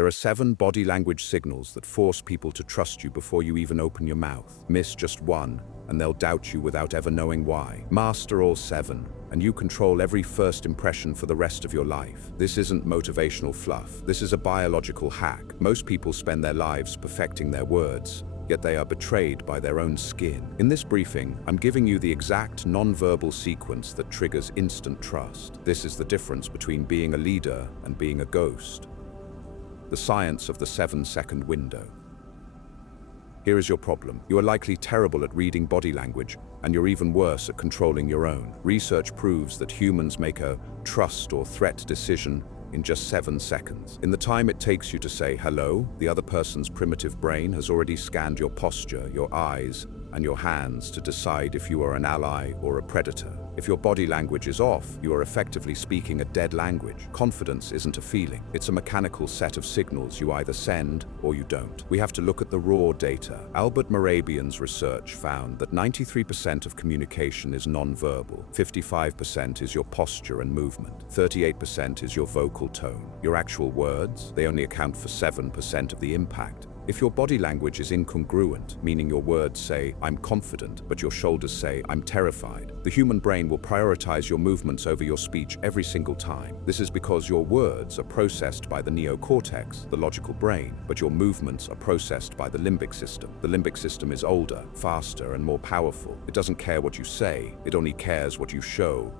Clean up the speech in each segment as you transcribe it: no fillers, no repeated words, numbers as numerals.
There are 7 body language signals that force people to trust you before you even open your mouth. Miss just one, and they'll doubt you without ever knowing why. Master all 7, and you control every first impression for the rest of your life. This isn't motivational fluff. This is a biological hack. Most people spend their lives perfecting their words, yet they are betrayed by their own skin. In this briefing, I'm giving you the exact nonverbal sequence that triggers instant trust. This is the difference between being a leader and being a ghost. The science of the 7-second window. Here is your problem. You are likely terrible at reading body language, and you're even worse at controlling your own. Research proves that humans make a trust or threat decision in just 7 seconds. In the time it takes you to say hello, the other person's primitive brain has already scanned your posture, your eyes, and your hands to decide if you are an ally or a predator. If your body language is off, you are effectively speaking a dead language. Confidence isn't a feeling. It's a mechanical set of signals you either send or you don't. We have to look at the raw data. Albert Mehrabian's research found that 93% of communication is nonverbal, 55% is your posture and movement, 38% is your vocal tone. Your actual words, they only account for 7% of the impact. If your body language is incongruent, meaning your words say, "I'm confident," but your shoulders say, "I'm terrified," the human brain will prioritize your movements over your speech every single time. This is because your words are processed by the neocortex, the logical brain, but your movements are processed by the limbic system. The limbic system is older, faster, and more powerful. It doesn't care what you say, it only cares what you show.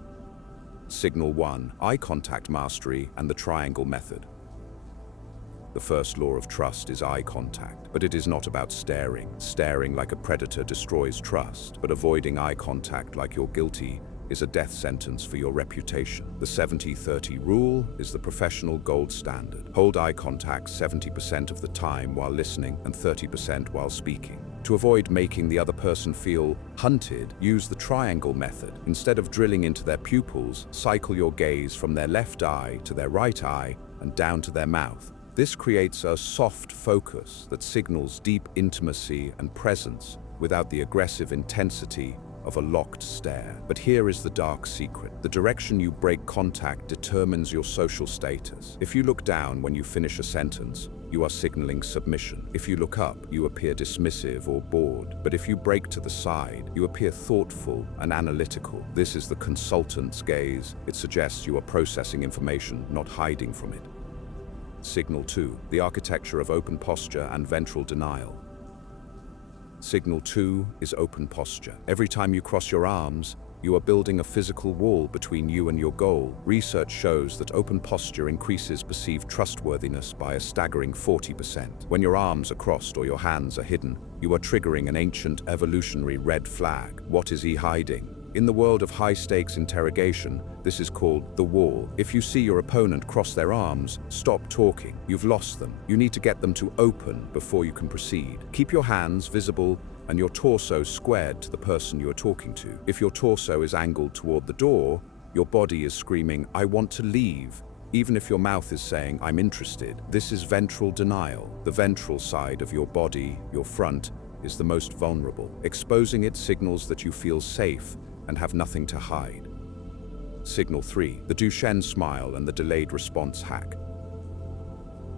Signal 1, eye contact mastery and the triangle method. The first law of trust is eye contact, but it is not about staring. Staring like a predator destroys trust, but avoiding eye contact like you're guilty is a death sentence for your reputation. The 70-30 rule is the professional gold standard. Hold eye contact 70% of the time while listening and 30% while speaking. To avoid making the other person feel hunted, use the triangle method. Instead of drilling into their pupils, cycle your gaze from their left eye to their right eye and down to their mouth. This creates a soft focus that signals deep intimacy and presence without the aggressive intensity of a locked stare. But here is the dark secret. The direction you break contact determines your social status. If you look down when you finish a sentence, you are signaling submission. If you look up, you appear dismissive or bored. But if you break to the side, you appear thoughtful and analytical. This is the consultant's gaze. It suggests you are processing information, not hiding from it. Signal 2, the architecture of open posture and ventral denial. Signal 2 is open posture. Every time you cross your arms, you are building a physical wall between you and your goal. Research shows that open posture increases perceived trustworthiness by a staggering 40%. When your arms are crossed or your hands are hidden, you are triggering an ancient evolutionary red flag. What is he hiding? In the world of high-stakes interrogation, this is called the wall. If you see your opponent cross their arms, stop talking. You've lost them. You need to get them to open before you can proceed. Keep your hands visible and your torso squared to the person you are talking to. If your torso is angled toward the door, your body is screaming, "I want to leave," even if your mouth is saying, "I'm interested." This is ventral denial. The ventral side of your body, your front, is the most vulnerable. Exposing it signals that you feel safe and have nothing to hide. Signal 3, the Duchenne smile and the delayed response hack.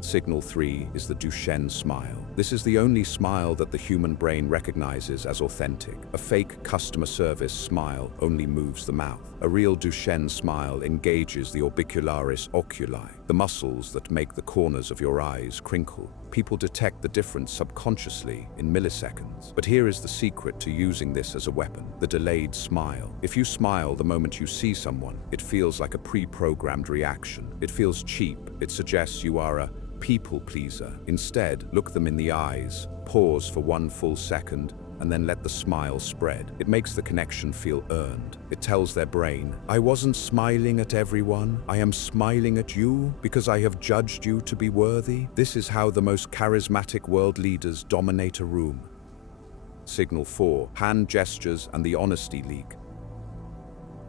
Signal 3 is the Duchenne smile. This is the only smile that the human brain recognizes as authentic. A fake customer service smile only moves the mouth. A real Duchenne smile engages the orbicularis oculi, the muscles that make the corners of your eyes crinkle. People detect the difference subconsciously in milliseconds. But here is the secret to using this as a weapon: the delayed smile. If you smile the moment you see someone, it feels like a pre-programmed reaction. It feels cheap. It suggests you are a people pleaser. Instead, look them in the eyes, pause for 1 full second, and then let the smile spread. It makes the connection feel earned. It tells their brain, "I wasn't smiling at everyone. I am smiling at you because I have judged you to be worthy." This is how the most charismatic world leaders dominate a room. Signal 4, hand gestures and the honesty leak.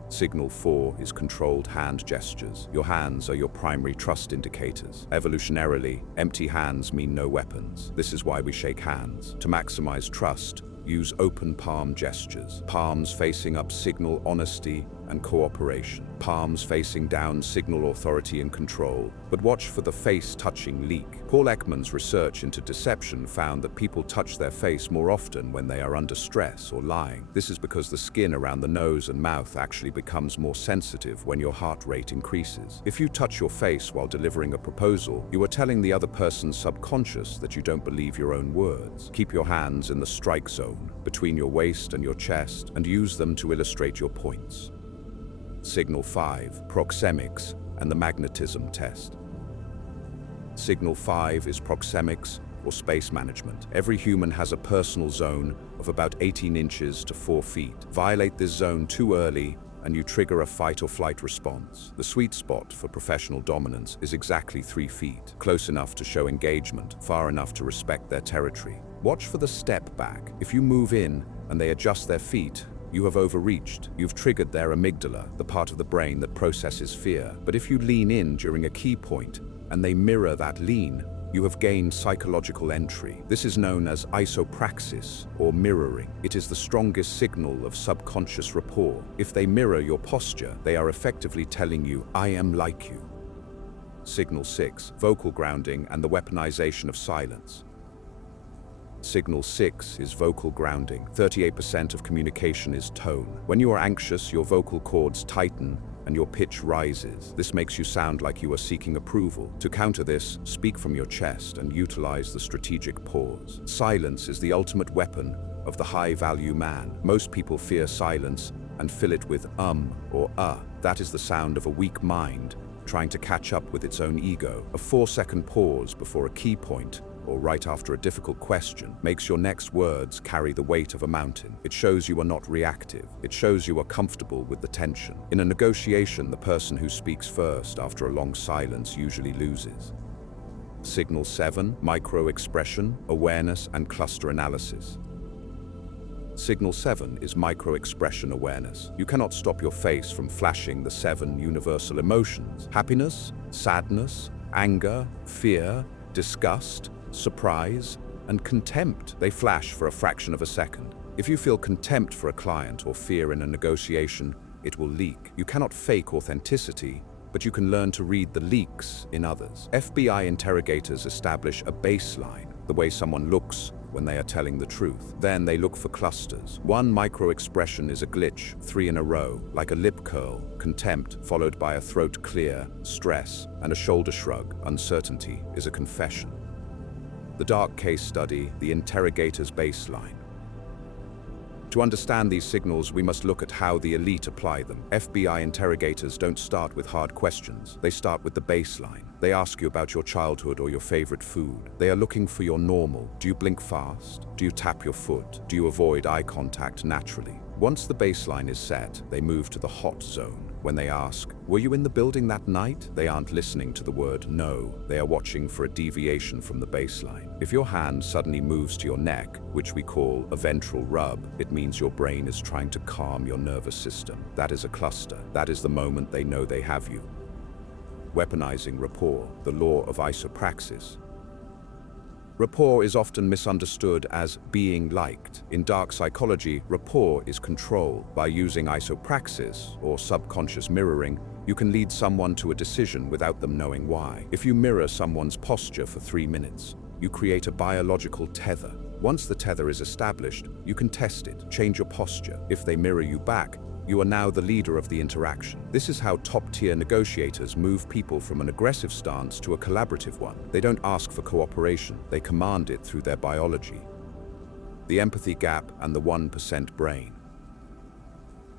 Signal 4 is controlled hand gestures. Your hands are your primary trust indicators. Evolutionarily, empty hands mean no weapons. This is why we shake hands. To maximize trust, use open palm gestures. Palms facing up signal honesty and cooperation. Palms facing down signal authority and control, but watch for the face touching leak. Paul Ekman's research into deception found that people touch their face more often when they are under stress or lying. This is because the skin around the nose and mouth actually becomes more sensitive when your heart rate increases. If you touch your face while delivering a proposal, you are telling the other person's subconscious that you don't believe your own words. Keep your hands in the strike zone, between your waist and your chest, and use them to illustrate your points. Signal 5, proxemics and the magnetism test. Signal 5 is proxemics, or space management. Every human has a personal zone of about 18 inches to 4 feet. Violate this zone too early, and you trigger a fight or flight response. The sweet spot for professional dominance is exactly 3 feet, close enough to show engagement, far enough to respect their territory. Watch for the step back. If you move in and they adjust their feet, you have overreached. You've triggered their amygdala, the part of the brain that processes fear. But if you lean in during a key point and they mirror that lean, you have gained psychological entry. This is known as isopraxis, or mirroring. It is the strongest signal of subconscious rapport. If they mirror your posture, they are effectively telling you, "I am like you." Signal 6, vocal grounding and the weaponization of silence. Signal 6 is vocal grounding. 38% of communication is tone. When you are anxious, your vocal cords tighten and your pitch rises. This makes you sound like you are seeking approval. To counter this, speak from your chest and utilize the strategic pause. Silence is the ultimate weapon of the high-value man. Most people fear silence and fill it with or That is the sound of a weak mind trying to catch up with its own ego. A 4-second pause before a key point or right after a difficult question makes your next words carry the weight of a mountain. It shows you are not reactive. It shows you are comfortable with the tension. In a negotiation, the person who speaks first after a long silence usually loses. Signal 7, micro-expression, awareness, and cluster analysis. Signal 7 is micro-expression awareness. You cannot stop your face from flashing the 7 universal emotions: happiness, sadness, anger, fear, disgust, surprise, and contempt. They flash for a fraction of a second. If you feel contempt for a client or fear in a negotiation, it will leak. You cannot fake authenticity, but you can learn to read the leaks in others. FBI interrogators establish a baseline, the way someone looks when they are telling the truth. Then they look for clusters. One micro-expression is a glitch, 3 in a row, like a lip curl, contempt, followed by a throat clear, stress, and a shoulder shrug. Uncertainty is a confession. The dark case study, the interrogator's baseline. To understand these signals, we must look at how the elite apply them. FBI interrogators don't start with hard questions. They start with the baseline. They ask you about your childhood or your favorite food. They are looking for your normal. Do you blink fast? Do you tap your foot? Do you avoid eye contact naturally? Once the baseline is set, they move to the hot zone. When they ask, "Were you in the building that night?" they aren't listening to the word no. They are watching for a deviation from the baseline. If your hand suddenly moves to your neck, which we call a ventral rub, it means your brain is trying to calm your nervous system. That is a cluster. That is the moment they know they have you. Weaponizing rapport, the law of isopraxis. Rapport is often misunderstood as being liked. In dark psychology, rapport is control. By using isopraxis, or subconscious mirroring, you can lead someone to a decision without them knowing why. If you mirror someone's posture for 3 minutes, you create a biological tether. Once the tether is established, you can test it, change your posture. If they mirror you back, you are now the leader of the interaction. This is how top-tier negotiators move people from an aggressive stance to a collaborative one. They don't ask for cooperation, they command it through their biology. The empathy gap and the 1% brain.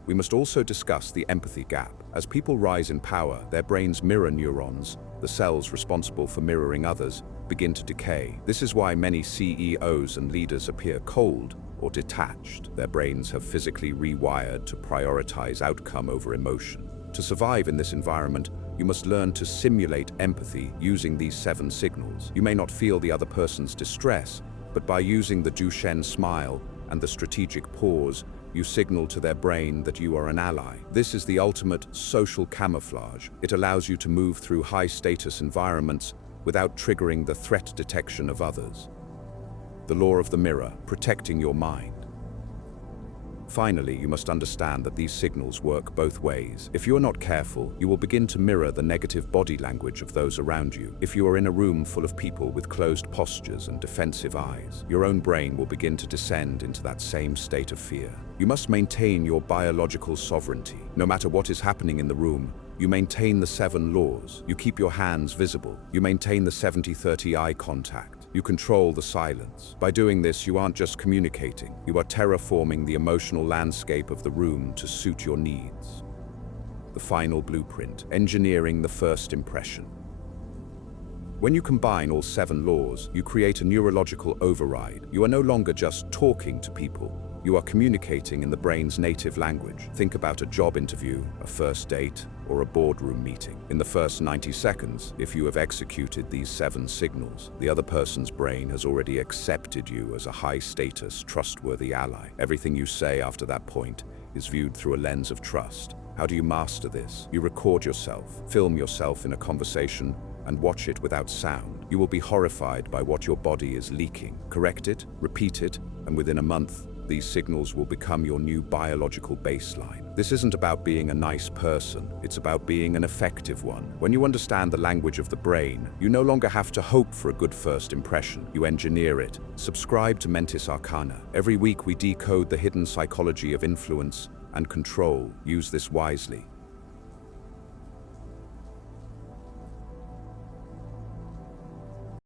We must also discuss the empathy gap. As people rise in power, their brains' mirror neurons, the cells responsible for mirroring others, begin to decay. This is why many CEOs and leaders appear cold or detached. Their brains have physically rewired to prioritize outcome over emotion. To survive in this environment, you must learn to simulate empathy using these 7 signals. You may not feel the other person's distress, but by using the Duchenne smile and the strategic pause, you signal to their brain that you are an ally. This is the ultimate social camouflage. It allows you to move through high-status environments without triggering the threat detection of others. The law of the mirror, protecting your mind. Finally, you must understand that these signals work both ways. If you are not careful, you will begin to mirror the negative body language of those around you. If you are in a room full of people with closed postures and defensive eyes, your own brain will begin to descend into that same state of fear. You must maintain your biological sovereignty. No matter what is happening in the room, you maintain the 7 laws. You keep your hands visible. You maintain the 70-30 eye contact. You control the silence. By doing this, you aren't just communicating. You are terraforming the emotional landscape of the room to suit your needs. The final blueprint, engineering the first impression. When you combine all 7 laws, you create a neurological override. You are no longer just talking to people. You are communicating in the brain's native language. Think about a job interview, a first date, or a boardroom meeting. In the first 90 seconds, if you have executed these 7 signals, the other person's brain has already accepted you as a high-status, trustworthy ally. Everything you say after that point is viewed through a lens of trust. How do you master this? You record yourself, film yourself in a conversation, and watch it without sound. You will be horrified by what your body is leaking. Correct it, repeat it, and within a month, these signals will become your new biological baseline. This isn't about being a nice person, it's about being an effective one. When you understand the language of the brain, you no longer have to hope for a good first impression. You engineer it. Subscribe to Mentis Arcana. Every week we decode the hidden psychology of influence and control. Use this wisely.